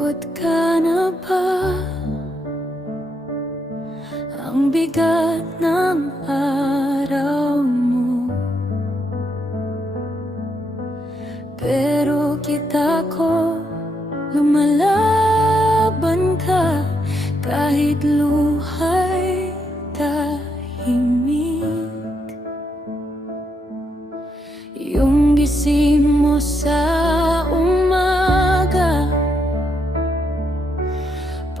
Pagod ka na ba? Ang bigat ng araw mo, pero kita ko, lumalaban ka kahit luha'y tahimik. Yung gising mo sa umaga,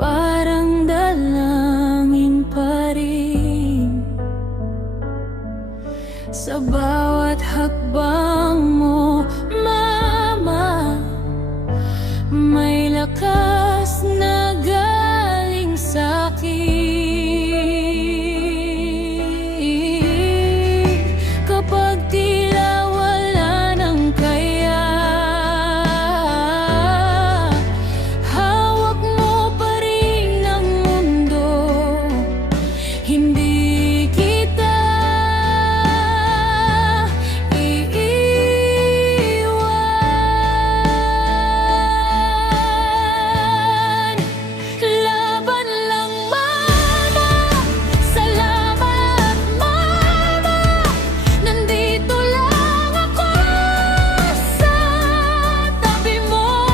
parang dalangin pa rin. Sa bawat hakbang mo, Mama, may lakas na galing sa'kin. Kapag tila wala nang kaya, hawak mo pa rin ang mundo. Hindi kita iiwan. Laban lang, Mama. Salamat, Mama. Nandito lang ako sa tabi mo.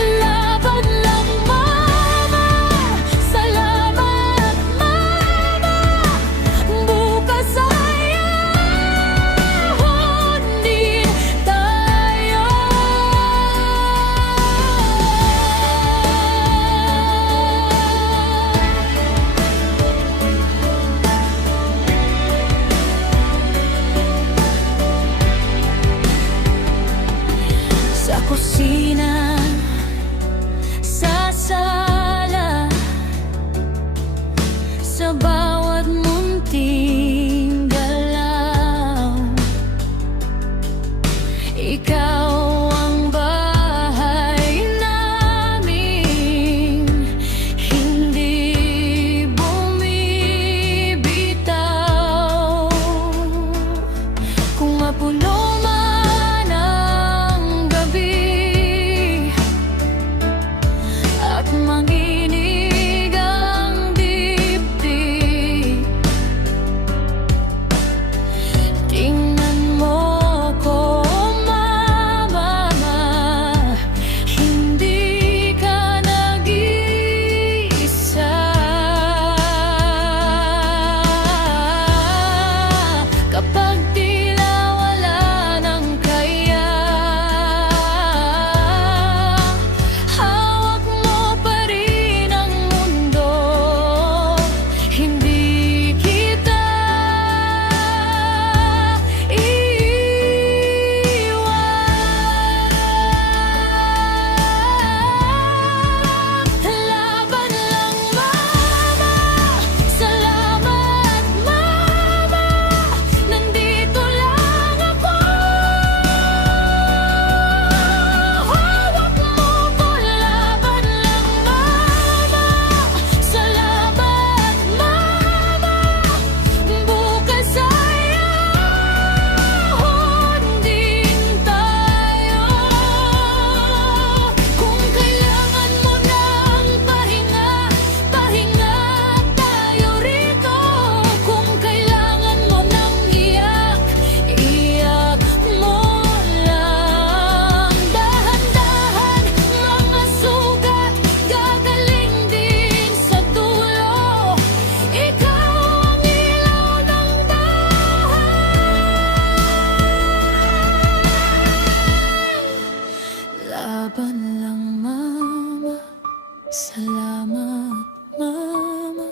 Laban lang, Mama. Salamat, Mama. Bukas ay ahon din tayo. Sa kusina, sa sala, sa bawat munting galaw, ikaw ang bahay namin, hindi bumibitaw. Kung mapuno man ang gabi at manginig ang dibdib, tingnan mo ko, Mama, hindi ka nag-iisa. Kapag tila wala nang kaya, hawak mo pa rin ang mundo. Hindi kita iiwan. Laban lang, Mama. Salamat, Mama. Nandito lang ako. Hawak mo ko. Laban lang, Mama. Salamat, Mama. Bukas ay ahon din tayo. Kung kailangan mo ng pahinga, pahinga tayo rito. Kung kailangan mo ng iyak, iyak mo lang. Dahan-dahan, mga sugat gagaling din sa dulo. Ikaw ang ilaw ng bahay. Laban lang, Mama. Salamat, Mama.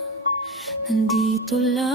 Nandito lang